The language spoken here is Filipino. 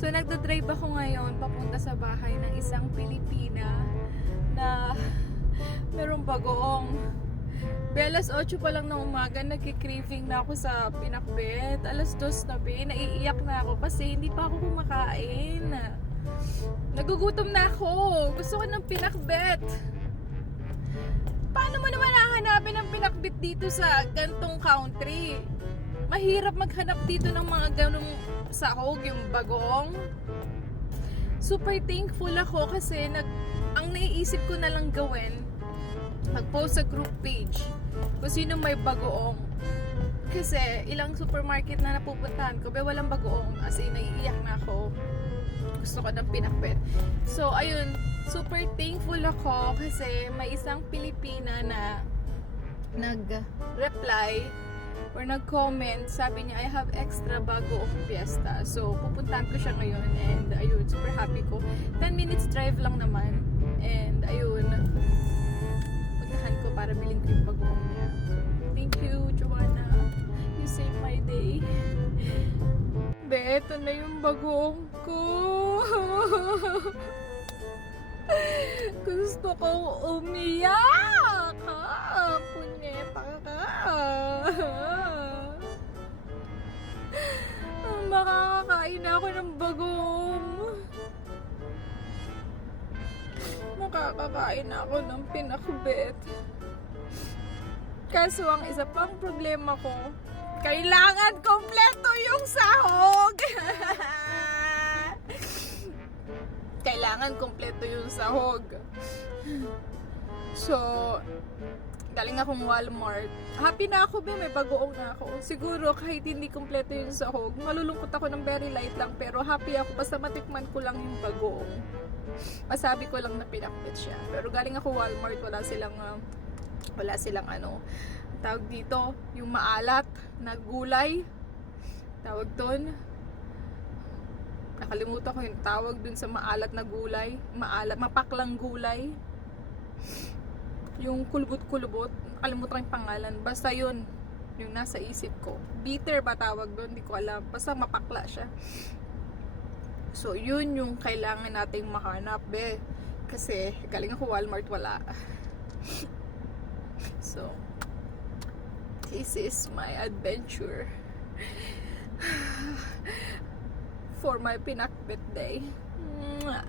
So, nagdadrive ako ngayon papunta sa bahay ng isang Pilipina na merong bagoong. Alas 8 pa lang ng umaga, nagki-craving na ako sa pinakbet. Alas 2 na naiiyak na ako kasi hindi pa ako kumakain. Nagugutom na ako. Gusto ko ng pinakbet. Paano mo naman hahanapin ang pinakbet dito sa gantong country? Mahirap maghanap dito ng mga ganong sahog, yung bagong. Super thankful ako kasi ang naiisip ko na lang gawin, mag-post sa group page kung sino may bagoong. Kasi ilang supermarket na napupuntahan ko, walang bagoong. As in, naiiyak na ako. Gusto ko ng pinakbet. So, ayun, super thankful ako kasi may isang Pilipina na nag-reply or nag-comment, sabi niya, I have extra bagoong fiesta. So, pupuntahan ko siya ngayon and ayun, super happy ko. 10 minutes drive lang naman. And ayun, puntahan ko para bilhin ko yung bagoong niya. So, thank you, Joanna. You saved my day. Be, ito na yung bagoong ko. Gusto kong umiyak. Punyeta ka. Makakakain ako ng bagong. Makakakain ako ng pinakbet. Kaso ang isa pang problema ko, kailangan kompleto yung sahog. Kailangan kompleto yung sahog. So, galing akong Walmart. Happy na ako, may bagoong na ako. Siguro kahit hindi kompleto yung sahog, malulungkot ako ng very light lang, pero happy ako basta matikman ko lang yung bagoong. Masabi ko lang na pinakbet siya. Pero galing ako Walmart, wala silang tawag dito, yung maalat na gulay. Tawag doon. Nakalimutan ko yung tawag dun sa maalat na gulay. Mapaklang gulay. Yung kulubot-kulubot. Nakalimutan ko yung pangalan. Basta yun. Yung nasa isip ko. Bitter ba tawag doon? Hindi ko alam. Basta mapakla siya. So, yun yung kailangan nating mahanap, be. Kasi, galing ako Walmart, wala. So, this is my adventure. For my pinakbet day. Mwah.